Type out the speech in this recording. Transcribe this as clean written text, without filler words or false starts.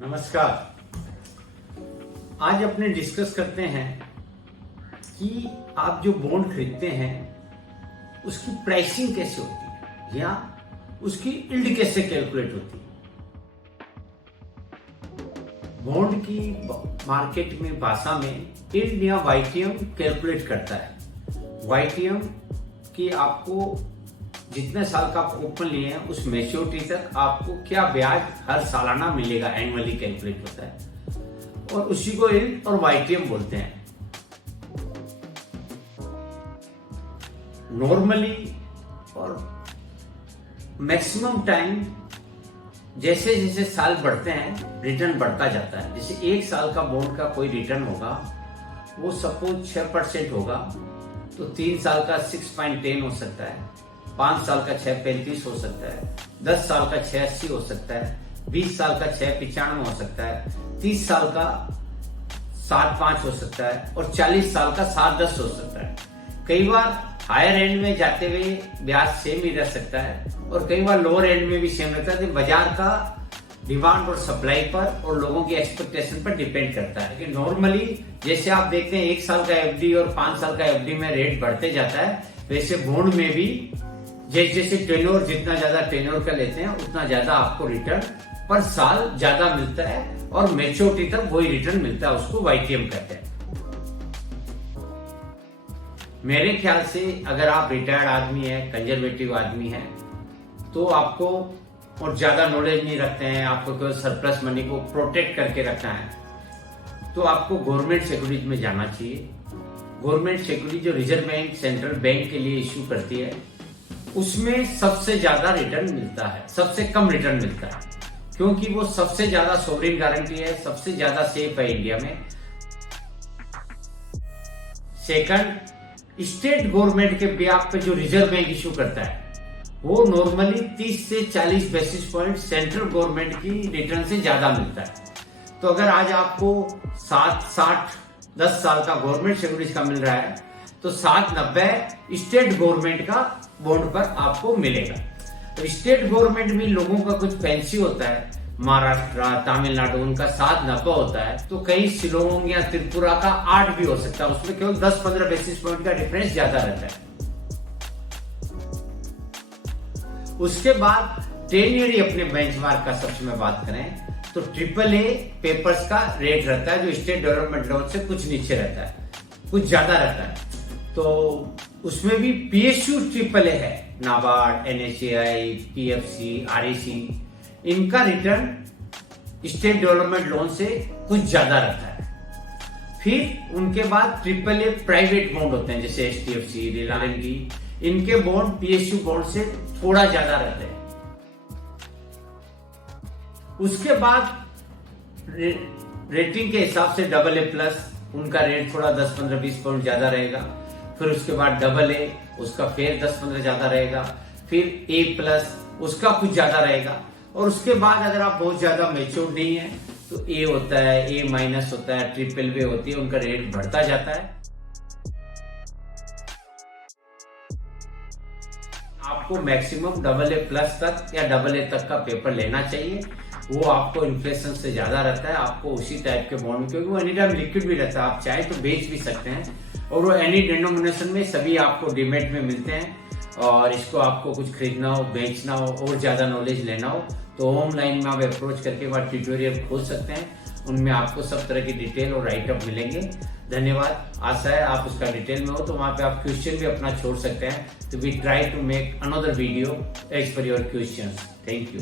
नमस्कार। आज अपने डिस्कस करते हैं कि आप जो बॉन्ड खरीदते हैं उसकी प्राइसिंग कैसे होती है या उसकी यील्ड कैसे कैलकुलेट होती है। बॉन्ड की मार्केट में भाषा में यील्ड या वाईटीएम कैलकुलेट करता है। वाईटीएम की आपको जितने साल का आप ओपन लिए हैं उस मैच्योरिटी तक आपको क्या ब्याज हर सालाना मिलेगा, एनुअली कैलकुलेट होता है और उसी को यील्ड और वाईटीएम बोलते हैं। नॉर्मली और मैक्सिमम टाइम जैसे जैसे साल बढ़ते हैं रिटर्न बढ़ता जाता है। जैसे एक साल का बॉन्ड का कोई रिटर्न होगा वो सपोज 6% होगा तो 3 साल का 6.10 हो सकता है, 5 साल का 6.35 हो सकता है, 10 साल का 6.80 हो सकता है, 20 साल का 6.95 हो सकता है, 30 साल का 7.5 हो सकता है और 40 साल का 7.10 हो सकता है। कई बार हायर एंड में जाते हुए ब्याज सेम ही रह सकता है और कई बार लोअर एंड में भी सेम रहता है। बाजार का डिमांड और सप्लाई पर और लोगों की एक्सपेक्टेशन पर डिपेंड करता है। लेकिन नॉर्मली जैसे आप देखते हैं 1 साल का एफडी और 5 साल का एफडी में रेट बढ़ते जाता है, वैसे बॉन्ड में भी जैसे टेन्योर जितना ज्यादा टेन्योर का लेते हैं उतना ज्यादा आपको रिटर्न पर साल ज्यादा मिलता है और मैच्योरिटी तक वही रिटर्न मिलता है, उसको वाईटीएम कहते हैं। मेरे ख्याल से अगर आप रिटायर्ड आदमी है, कंजर्वेटिव आदमी है तो आपको और ज्यादा नॉलेज नहीं रखते हैं, आपको केवल सरप्लस मनी को प्रोटेक्ट करके रखना है तो आपको गवर्नमेंट सिक्योरिटीज में जाना चाहिए। गवर्नमेंट सिक्योरिटी जो रिजर्व बैंक सेंट्रल बैंक के लिए इश्यू करती है उसमें सबसे ज्यादा रिटर्न मिलता है, सबसे कम रिटर्न मिलता है क्योंकि वो सबसे ज्यादा सोवरेन गारंटी है, सबसे ज्यादा सेफ है इंडिया में। सेकंड, स्टेट गवर्नमेंट के ब्याज पे जो रिजर्व बैंक इश्यू करता है वो नॉर्मली 30 से 40 बेसिस पॉइंट सेंट्रल गवर्नमेंट की रिटर्न से ज्यादा मिलता है। तो अगर आज आपको 10 साल का गवर्नमेंट सिक्योरिटीज का मिल रहा है तो 7.90 स्टेट गवर्नमेंट का बॉन्ड पर आपको मिलेगा। तो स्टेट गवर्नमेंट भी लोगों का कुछ फैंसी होता है, महाराष्ट्र तमिलनाडु उनका 7.90 होता है तो कहीं शिलोंग या त्रिपुरा का 8 भी हो सकता है, उसमें केवल 10-15 बेसिस पॉइंट का डिफरेंस ज्यादा रहता है। उसके बाद 10 ईयर अपने बेंचमार्क का सबसे में बात करें तो AAA पेपर्स का रेट रहता है जो स्टेट डेवलपमेंट लोन से कुछ नीचे रहता है, कुछ ज्यादा रहता है। तो उसमें भी PSU AAA है, नाबार्ड, NHAI, PFC, REC, इनका रिटर्न स्टेट डेवलपमेंट लोन से कुछ ज्यादा रहता है। फिर उनके बाद AAA प्राइवेट बॉन्ड होते हैं जैसे HDFC, रिलायंस, इनके बॉन्ड PSU बॉन्ड से थोड़ा ज्यादा रहते हैं। उसके बाद रेटिंग के हिसाब से AA+, उनका रेट थोड़ा 10-15-20 पॉइंट ज्यादा रहेगा। फिर उसके बाद AA, उसका फिर 10-15 ज्यादा रहेगा। फिर A+, उसका कुछ ज्यादा रहेगा। और उसके बाद अगर आप बहुत ज्यादा मैच्योर नहीं है तो A होता है, A- होता है, AAA होती है, उनका रेट बढ़ता जाता है। आपको मैक्सिमम AA+ तक या AA तक का पेपर लेना चाहिए। वो आपको इन्फ्लेशन से ज्यादा रहता है, आपको उसी टाइप के बॉन्ड, क्योंकि वो एनी टाइम लिक्विड भी रहता है, आप चाहे तो बेच भी सकते हैं और वो एनी डिनोमिनेशन में सभी आपको डीमेट में मिलते हैं। और इसको आपको कुछ खरीदना हो, बेचना हो और ज्यादा नॉलेज लेना हो तो ऑनलाइन में आप अप्रोच करके वहाँ ट्यूटोरियल खोल सकते हैं, उनमें आपको सब तरह की डिटेल और राइटअप मिलेंगे। धन्यवाद। आशा है आप उसका डिटेल में हो तो वहाँ पे आप क्वेश्चन भी अपना छोड़ सकते हैं। तो we try to make another video as per your questions. Thank you.